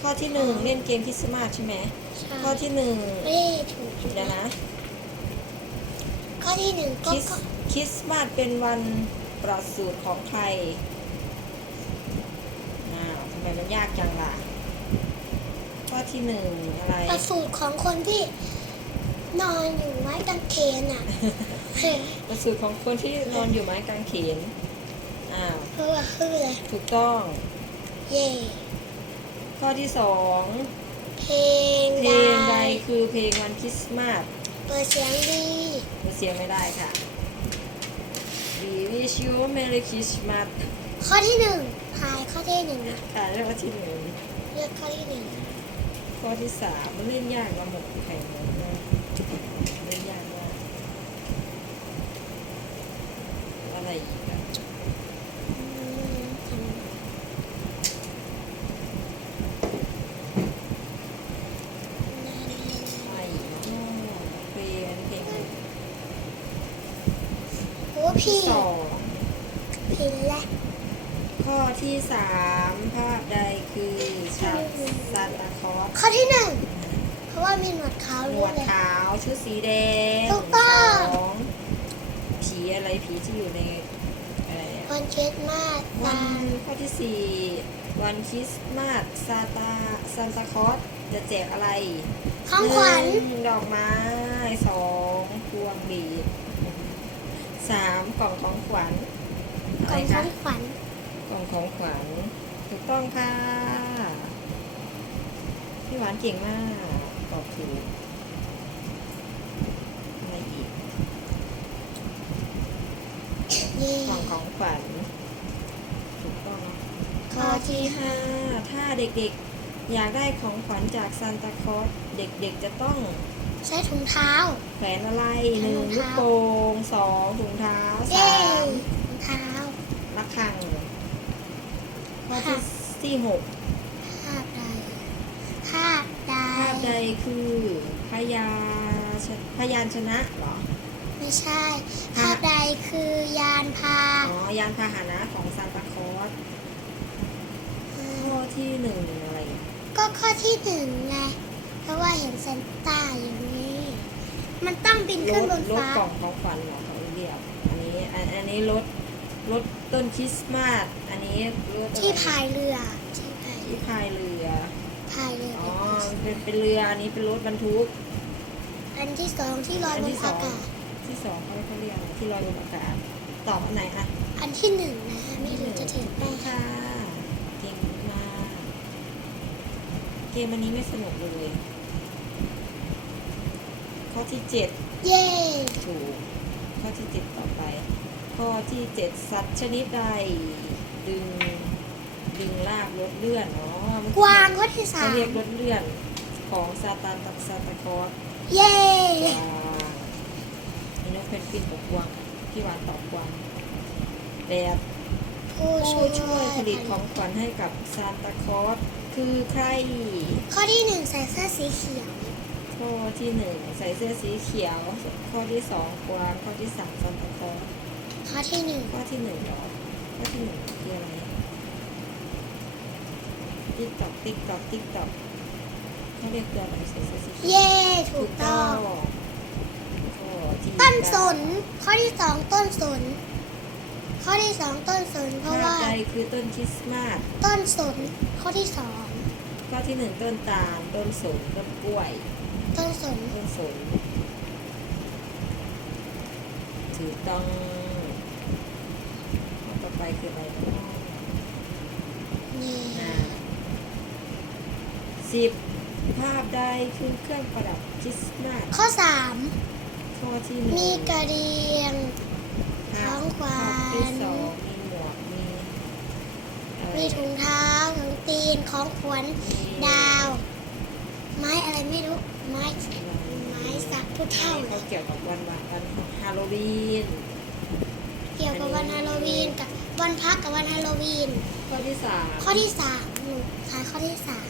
ข้อที่หนึ่งเล่นเกมคริสต์มาสใช่ไหมใช่ข้อที่หนึ่งเอ้ยถูกเดี๋ยวนะ ข้อที่หนึ่งคก็ริสก็คริสต์มาสเป็นวันประสูติของใครอ้าวทำไมมันยากจังล่ะ ข้อที่หนึ่งอะไร ประสูตรของคนที่นอนอยู่ไม้กางเขนอะประสูติของคนที่นอนอยู่ไม้กางเขนอ้าวเพื่อคือเลยถูกต้อง เย่ ข้อที่สองเพลงเพลงใดใดคือเพลงวันคริสต์มาสเปิดเสียงดีเราเสียงไม่ได้ค่ะ We wish you a Merry Christmas ข้อที่หนึ่งทายข้อที่หนึ่งนะค่ะเรียกว่าที่หนึ่งเลือกข้อที่หนึ่งข้อที่สามมันเล่นยากกว่าหมกแข่งหมดนะเล่นยากมากอะไรอีกอะ อืมนั่น อะไรอีกอะเพลงเพลง โอ้พี่สองผิดแล้วข้อที่สามภาพใดคือชาซานตาคลอสข้อที่หนึ่งเพราะว่ามีหนวดขาวหนรู้วดเลยขาวชุดสีแดงถูกต้องสองผีอะไรผีที่อยู่ในอะไรอะวันคริสต์มาสวัตานข้อที่สี่วันคริสต์มาสซาตาซานตาคลอสจะแจกอะไรของขวัญหนึ่งดอกไม้สองพวงบีด สามกล่องของขวัญอะขไรองขคะองขวัญกล่องของขวัญถูกต้องค่ะ พี่หวานเก่งมากตอบถูกอะไรอีกเย่กล่องของขวัญถูกต้องข้อที่ห้าถ้าเด็กๆ อยากได้ของขวัญจากซานตาคลอสเด็กๆ จะต้องใช้ถุงเท้า แขวนอะไรแขวนหนึ่งรองลูกเท้าโป่งสองถุงเท้า เย่ สาม ถุงเท้า ระฆังข้ อที่ค่ะที่หกภาพใดภาพใดภาพใดคือพยาชพยานชนะเหรอ ไม่ใช่ค่ะภาพใดคือยานพาอ๋อยานพาหนะของซานตาคลอสเอข้ออที่หนึ่งอะไรก็ข้อที่หนึ่งไงเพราะว่าเห็นเซนต้าอยู่นี่มันต้องบินรขึ้นถบนรถฟ้ากล่องของขวัญเหรอเขาเรียกอันนี้อันอันนี้รถ รถต้นคริสต์มาส อันนี้รถอะไรที่พายเรือที่พายที่พายเรือ พายเรืออ๋อ เป็นเป็นเป็นเรือ อันนี้เป็นรถบรรทุก อันที่สองที่ลอยอันบที่นสออางกาศ ที่สองเขาเขาเรียกอะไรที่ลอยบนอากาศ ตอบอันไหนคะ อันที่หนึ่งนะ ไม่รู้จะถึงไหมต้องค่ะเก่งมาก เกมอันนี้ไม่สนุกเลยข้อที่เจ็ดเย่ถูกข้อที่เจ็ดต่อไป ข้อที่เจ็ดสัตว์ชนิดใด ดึง ดึงลากรถเลื่อนอ๋อมันกวางข้อที่สาเขามเรียกรถเลื่อนของซาตานตัดซาตาคอสเย่กวางนี่นกเพนกวินกับกวางพี่หวานตอบกวางแปดผู้ผู้ช่วยช่วยผลิตของขวัญให้กับซานตาคลอสคือใคร ข้อที่หนึ่งใส่เสื้อสีเขียว ข้อที่หนึ่งใส่เสื้อสีเขียว ข้อที่สองกวางข้อที่สามซานตาคลอส ข้อที่หนึ่งข้อที่หนึ่งเหรอข้อที่หนึ่งคืออะไรติ๊กตอกติ๊กตอกติ๊กตอกเขาเรียกตัวอะไรใส่เสื้อสีเขียวเย่ถูกต้องข้อที่ต้นสนข้อที่สองต้นสนข้อที่สองต้นสนเพราะภาพว่าใดคือต้นคริสต์มาสต้นสนข้อที่สองข้อที่หนึ่งต้นตาลต้นสนต้นกล้วย ต้นสนต้นสนถูกต้อง ข้อต่อไปคืออะไรสิบภาพใดคือเครื่องประดับคริสต์มาสข้อสามข้อที่หนึ่งมีกระเรียงของขวัญที่สองมีหมวกมีมีถุงเท้าถุงตีนของขวัญดาว ไม้อะไรไม่รู้ ไม้ไม้สักผู้เท่าเขาเกี่ยวกับวันวันวันฮาโลวีน เกี่ยวกับวันฮาโลวีนกับ วันพักกับวันฮาโลวีน ข้อที่สาม ข้อที่สามหนูทายข้อที่สาม